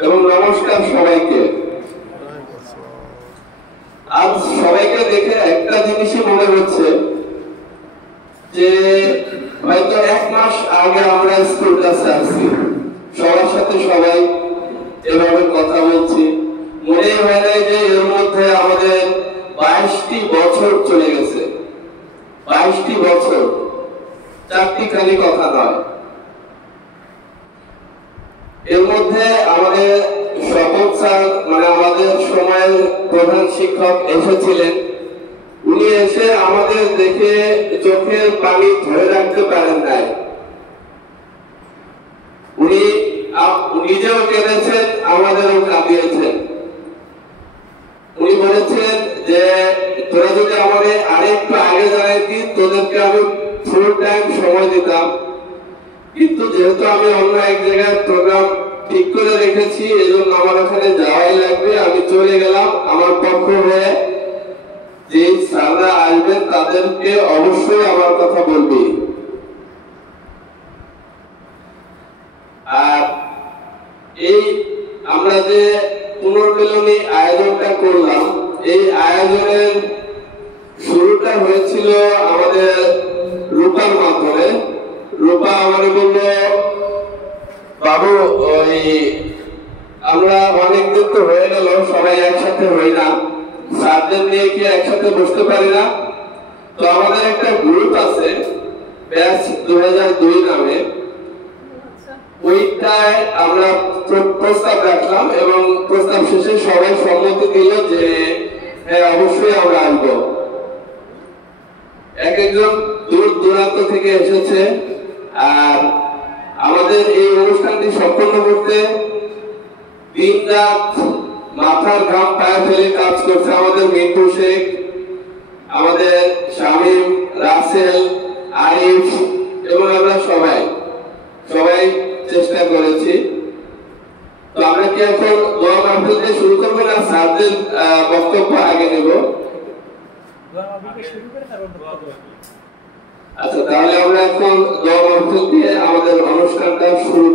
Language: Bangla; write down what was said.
এবং নমস্কার সবাইকে। আজ সবাইকে দেখে একটা জিনিসই মনে হচ্ছে যে হয়তো 1 মাস আগে আমরা স্কুলটা ছাড়ছি, সবার সাথে সবাই এভাবে কথা বলছি, মনে হয় না যে এর মধ্যে আমাদের 22টি বছর চলে গেছে। 22টি বছর, 4টি খালি কথা নয়। এর মধ্যে আমাদের স্বপন স্যার, মানে আমাদের সময়ের প্রধান শিক্ষক এসেছিলেন। উনি এসে আমাদের দেখে চোখের পানি ধরে রাখতে পারেন নাই। উনি নিজেও কেঁদেছেন, আমাদেরও কাঁদিয়েছেন। উনি বলেছেন যে তোরা যদি আমাদের আরেকটু আগে জানাইতি, তোদেরকে আমি ফুল টাইম সময় দিতাম, কিন্তু যেহেতু আমি অন্য এক জায়গায় প্রোগ্রাম ঠিক করে রেখেছি, এই জন্য আমার ওখানে যাওয়াই লাগবে। আমি চলে গেলাম। আমার পক্ষ হয়ে যে স্যাররা আসবেন তাদেরকে অবশ্যই আমার কথা বলবি। আর এই আমরা যে পুনর্মিলনী আয়োজনটা করলাম, এই আয়োজনের শুরুটা হয়েছিল আমাদের রূপার মাধ্যমে। রূপা আমার বলল, বাবু ওই আমরা অনেকদিন তো হয়ে গেল সবাই একসাথে হই না, স্যারদের নিয়ে কি একসাথে বসতে পারি না? তো আমাদের একটা গ্রুপ আছে ব্যাচ 2002 নামে, ওইটায় আমরা প্রস্তাব রাখলাম এবং প্রস্তাব শেষে সবাই সম্মতি দিল যে হ্যাঁ অবশ্যই আমরা আসবো। এক একজন দূর দূরান্ত থেকে এসেছে। আর আমাদের এই অনুষ্ঠানটি সম্পন্ন করতে দিন রাত মাথার ঘাম পায়ে ফেলে কাজ করছে আমাদের মিন্টু শেখ, আমাদের শামীম, রাসেল, আরিফ এবং আমরা সবাই চেষ্টা করেছি। তো আমরা কি এখন দোয়া মাহফিল দিয়ে শুরু করবো না স্যারদের বক্তব্য আগে নেব? আচ্ছা, তাহলে আমরা এখন দোয়া মাহফিল দিয়ে আমাদের অনুষ্ঠানটা শুরু